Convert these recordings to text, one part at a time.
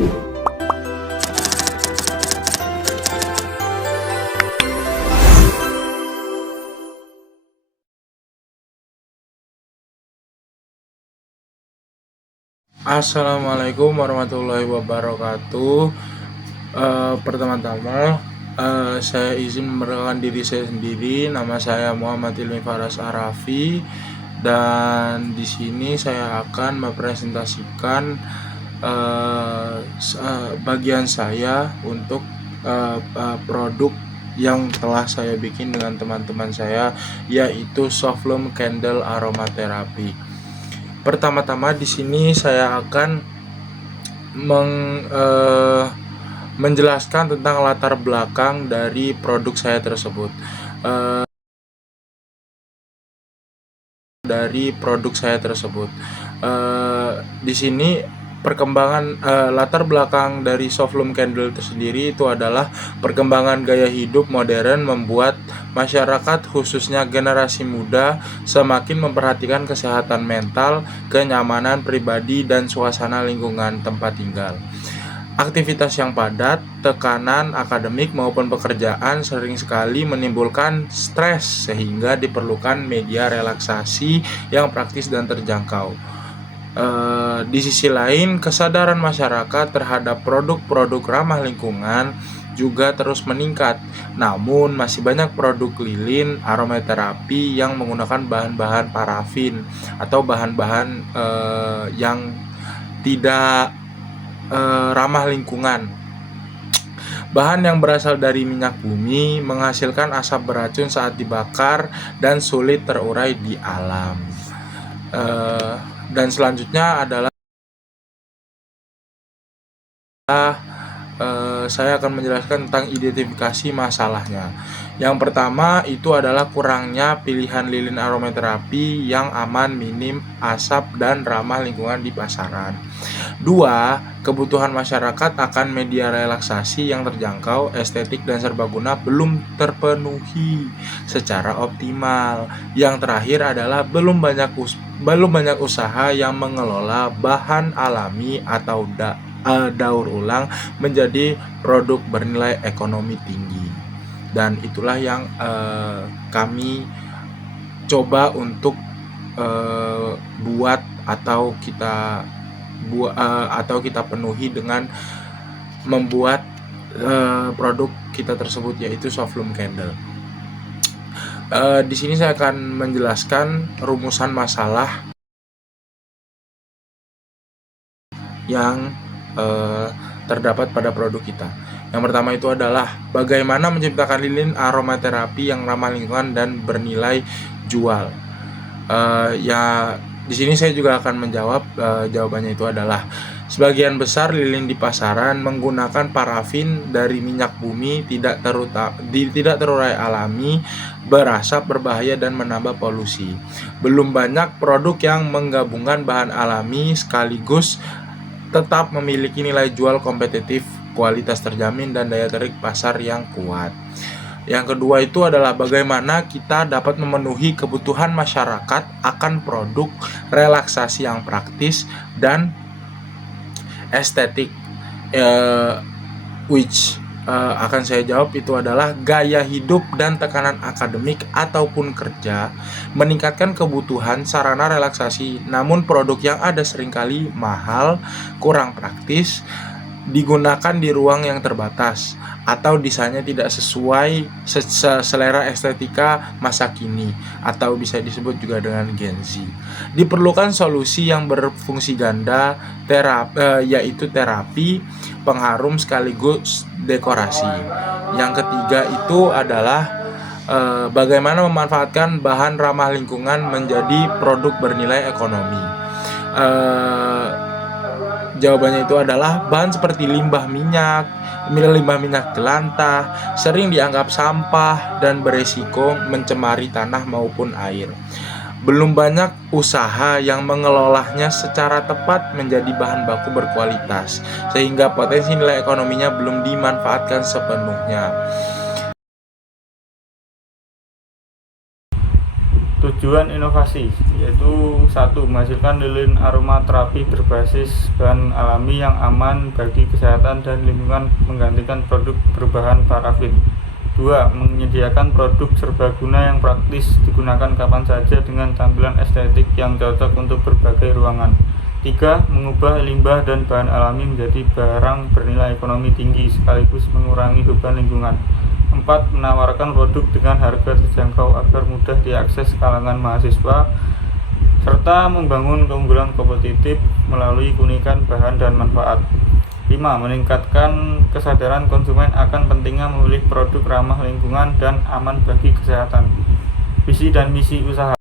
Assalamualaikum warahmatullahi wabarakatuh. Pertama-tama, saya izin memperkenalkan diri saya sendiri. Nama saya Muhammad Ilmi Faras Arafi, dan di sini saya akan mempresentasikan bagian saya untuk produk yang telah saya bikin dengan teman-teman saya, yaitu Soflum Candle Aromatherapy. Pertama-tama di sini saya akan menjelaskan tentang latar belakang dari produk saya tersebut. Di sini perkembangan latar belakang dari Soflum Candle itu sendiri itu adalah perkembangan gaya hidup modern membuat masyarakat khususnya generasi muda semakin memperhatikan kesehatan mental, kenyamanan pribadi, dan suasana lingkungan tempat tinggal. Aktivitas yang padat, tekanan akademik maupun pekerjaan sering sekali menimbulkan stres, sehingga diperlukan media relaksasi yang praktis dan terjangkau. Di sisi lain, kesadaran masyarakat terhadap produk-produk ramah lingkungan juga terus meningkat. Namun, masih banyak produk lilin aromaterapi yang menggunakan bahan-bahan parafin atau bahan-bahan yang tidak ramah lingkungan. Bahan yang berasal dari minyak bumi menghasilkan asap beracun saat dibakar dan sulit terurai di alam. Dan selanjutnya adalah saya akan menjelaskan tentang identifikasi masalahnya. Yang pertama itu adalah kurangnya pilihan lilin aromaterapi yang aman, minim asap, dan ramah lingkungan di pasaran. 2. Kebutuhan masyarakat akan media relaksasi yang terjangkau, estetik, dan serbaguna belum terpenuhi secara optimal. Yang terakhir adalah belum banyak usaha yang mengelola bahan alami atau daur ulang menjadi produk bernilai ekonomi tinggi. Dan itulah yang kami coba untuk buat atau kita penuhi dengan membuat produk kita tersebut, yaitu Soflum Candle. Di sini saya akan menjelaskan rumusan masalah yang terdapat pada produk kita. Yang pertama itu adalah bagaimana menciptakan lilin aromaterapi yang ramah lingkungan dan bernilai jual. Di sini saya juga akan menjawab. Jawabannya itu adalah sebagian besar lilin di pasaran menggunakan parafin dari minyak bumi, tidak terurai alami, berasap, berbahaya, dan menambah polusi. Belum banyak produk yang menggabungkan bahan alami sekaligus tetap memiliki nilai jual kompetitif, kualitas terjamin, dan daya tarik pasar yang kuat. Yang kedua itu adalah bagaimana kita dapat memenuhi kebutuhan masyarakat akan produk relaksasi yang praktis dan estetik, akan saya jawab itu adalah gaya hidup dan tekanan akademik ataupun kerja meningkatkan kebutuhan sarana relaksasi, namun produk yang ada seringkali mahal, kurang praktis, digunakan di ruang yang terbatas, atau desainnya tidak sesuai selera estetika masa kini, atau bisa disebut juga dengan Gen Z. Diperlukan solusi yang berfungsi ganda, yaitu terapi, pengharum, sekaligus dekorasi. Yang ketiga itu adalah bagaimana memanfaatkan bahan ramah lingkungan menjadi produk bernilai ekonomi. Jawabannya itu adalah bahan seperti limbah minyak jelantah sering dianggap sampah dan beresiko mencemari tanah maupun air. Belum banyak usaha yang mengelolanya secara tepat menjadi bahan baku berkualitas, sehingga potensi nilai ekonominya belum dimanfaatkan sepenuhnya. Tujuan inovasi yaitu satu, menghasilkan lilin aromaterapi berbasis bahan alami yang aman bagi kesehatan dan lingkungan menggantikan produk berbahan parafin. 2. Menyediakan produk serbaguna yang praktis digunakan kapan saja dengan tampilan estetik yang cocok untuk berbagai ruangan. 3. Mengubah limbah dan bahan alami menjadi barang bernilai ekonomi tinggi sekaligus mengurangi beban lingkungan. 4. Menawarkan produk dengan harga terjangkau agar mudah diakses kalangan mahasiswa, serta membangun keunggulan kompetitif melalui keunikan bahan dan manfaat. 5. Meningkatkan kesadaran konsumen akan pentingnya memilih produk ramah lingkungan dan aman bagi kesehatan. Visi dan misi usaha.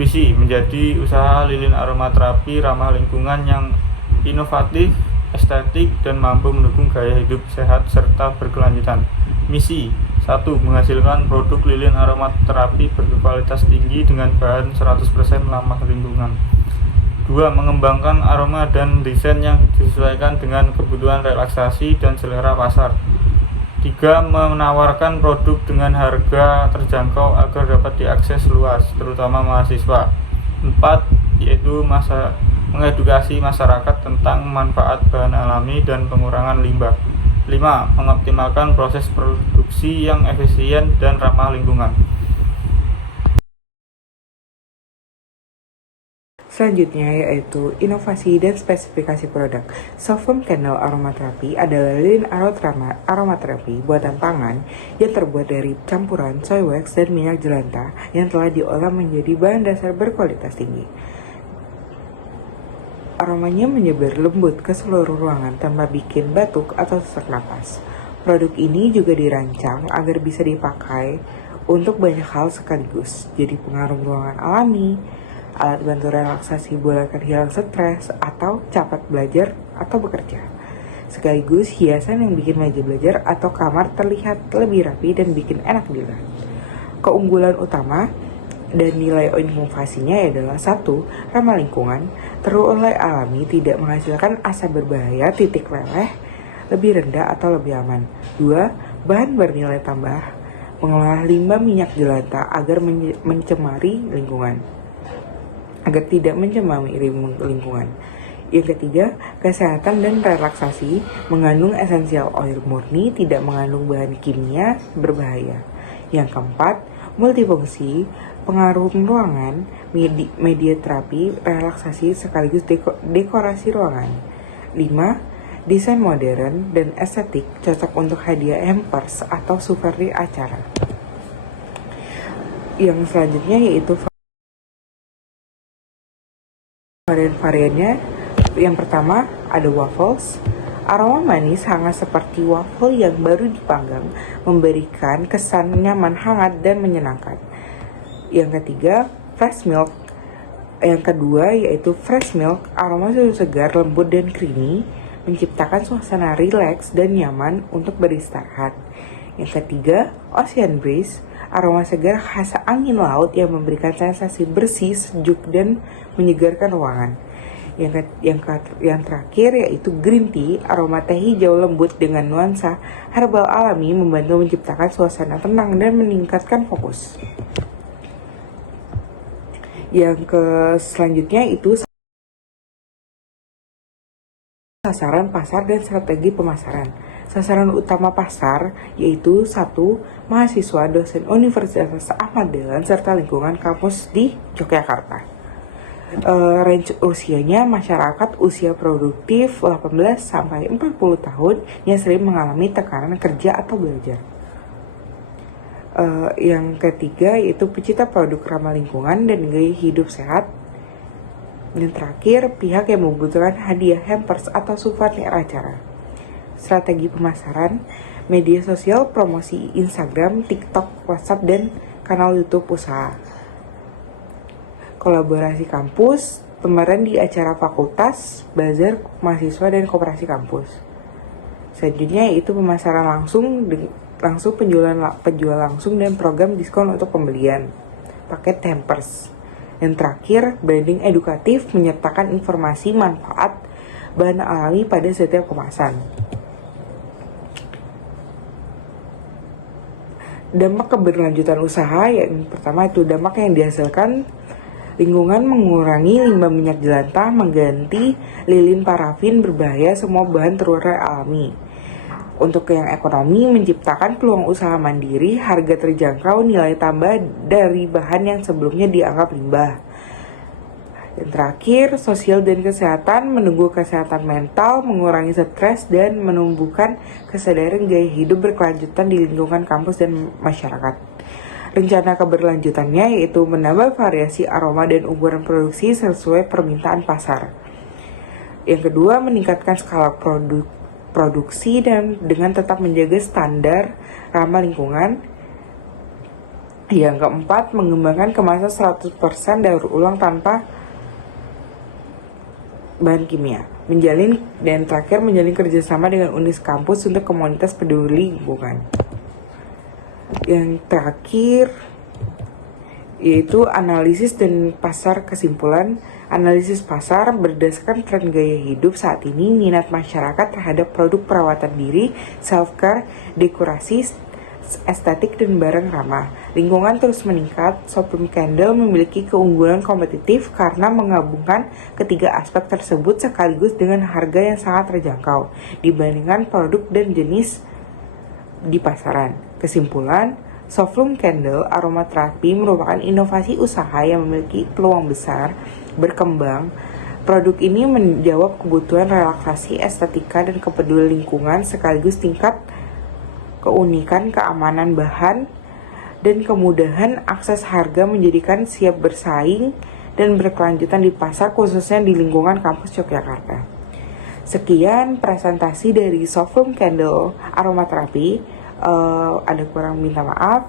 Visi menjadi usaha lilin aromaterapi ramah lingkungan yang inovatif, estetik, dan mampu mendukung gaya hidup sehat serta berkelanjutan. Misi 1. Menghasilkan produk lilin aromaterapi berkualitas tinggi dengan bahan 100% ramah lingkungan. 2. Mengembangkan aroma dan desain yang disesuaikan dengan kebutuhan relaksasi dan selera pasar. 3. Menawarkan produk dengan harga terjangkau agar dapat diakses luas, terutama mahasiswa. 4. Yaitu mengedukasi masyarakat tentang manfaat bahan alami dan pengurangan limbah. 5. Mengoptimalkan proses produksi yang efisien dan ramah lingkungan. Selanjutnya yaitu inovasi dan spesifikasi produk. Soft Candle Aromaterapi adalah lilin aromaterapi buatan tangan yang terbuat dari campuran soy wax dan minyak jelantah yang telah diolah menjadi bahan dasar berkualitas tinggi. Aromanya menyebar lembut ke seluruh ruangan tanpa bikin batuk atau sesak napas. Produk ini juga dirancang agar bisa dipakai untuk banyak hal sekaligus, jadi pengaruh ruangan alami, alat bantu relaksasi buat hilang stres, atau capat belajar atau bekerja. Sekaligus hiasan yang bikin meja belajar atau kamar terlihat lebih rapi dan bikin enak dilihat. Keunggulan utama dan nilai inovasinya adalah 1. Ramah lingkungan, terurai alami, tidak menghasilkan asap berbahaya, titik leleh, lebih rendah atau lebih aman. 2. Bahan bernilai tambah, mengolah limbah minyak jelantah agar tidak mencemari lingkungan. Yang ketiga, kesehatan dan relaksasi, mengandung esensial oil murni, tidak mengandung bahan kimia berbahaya. Yang keempat, multifungsi, pengaruh ruangan, media terapi, relaksasi sekaligus dekorasi ruangan. 5. Desain modern dan estetik, cocok untuk hadiah hampers atau souvenir acara. Yang selanjutnya yaitu varian-variannya. Yang pertama ada waffles. Aroma manis hangat seperti waffle yang baru dipanggang memberikan kesan nyaman, hangat, dan menyenangkan. Yang ketiga, fresh milk. Yang kedua yaitu fresh milk, aroma susu segar, lembut, dan creamy, menciptakan suasana rileks dan nyaman untuk beristirahat. Yang ketiga, ocean breeze, aroma segar khas angin laut yang memberikan sensasi bersih, sejuk, dan menyegarkan ruangan. Yang terakhir yaitu green tea, aroma teh hijau lembut dengan nuansa herbal alami, membantu menciptakan suasana tenang dan meningkatkan fokus. Yang selanjutnya itu sasaran pasar dan strategi pemasaran. Sasaran utama pasar yaitu 1. Mahasiswa, dosen Universitas Ahmad Dahlan, serta lingkungan kampus di Yogyakarta. Range usianya masyarakat usia produktif 18-40 tahun yang sering mengalami tekanan kerja atau belajar. Yang ketiga yaitu pecinta produk ramah lingkungan dan gaya hidup sehat. Dan terakhir, pihak yang membutuhkan hadiah hampers atau souvenir acara. Strategi pemasaran, media sosial, promosi Instagram, TikTok, WhatsApp, dan kanal YouTube usaha. Kolaborasi kampus, pemeran di acara fakultas, bazar mahasiswa, dan koperasi kampus. Selanjutnya yaitu pemasaran langsung penjual langsung dan program diskon untuk pembelian paket hampers. Yang terakhir, branding edukatif, menyertakan informasi manfaat bahan alami pada setiap kemasan. Dampak keberlanjutan usaha yang pertama itu dampak yang dihasilkan lingkungan, mengurangi limbah minyak jelantah, mengganti lilin parafin berbahaya, semua bahan terurai alami. Untuk yang ekonomi, menciptakan peluang usaha mandiri, harga terjangkau, nilai tambah dari bahan yang sebelumnya dianggap limbah. Yang terakhir, sosial dan kesehatan, menunggu kesehatan mental, mengurangi stres, dan menumbuhkan kesadaran gaya hidup berkelanjutan di lingkungan kampus dan masyarakat. Rencana keberlanjutannya yaitu menambah variasi aroma dan ukuran produksi sesuai permintaan pasar. Yang kedua, meningkatkan skala produksi dan dengan tetap menjaga standar ramah lingkungan. Yang keempat, mengembangkan kemasan 100% daur ulang tanpa bahan kimia. Dan terakhir, menjalin kerjasama dengan UNIS kampus untuk komunitas peduli lingkungan. Yang terakhir yaitu analisis dan pasar. Kesimpulan, analisis pasar berdasarkan tren gaya hidup saat ini, minat masyarakat terhadap produk perawatan diri, self-care, dekorasi, estetik, dan barang ramah lingkungan terus meningkat. Softlum Candle memiliki keunggulan kompetitif karena menggabungkan ketiga aspek tersebut sekaligus dengan harga yang sangat terjangkau dibandingkan produk dan jenis di pasaran. Kesimpulan, Softlum Candle aromaterapi merupakan inovasi usaha yang memiliki peluang besar berkembang. Produk ini menjawab kebutuhan relaksasi, estetika, dan kepedulian lingkungan sekaligus tingkat keunikan, keamanan bahan, dan kemudahan akses harga menjadikan siap bersaing dan berkelanjutan di pasar, khususnya di lingkungan kampus Yogyakarta. Sekian presentasi dari Softlum Candle aromaterapi. Ada kurang minta maaf.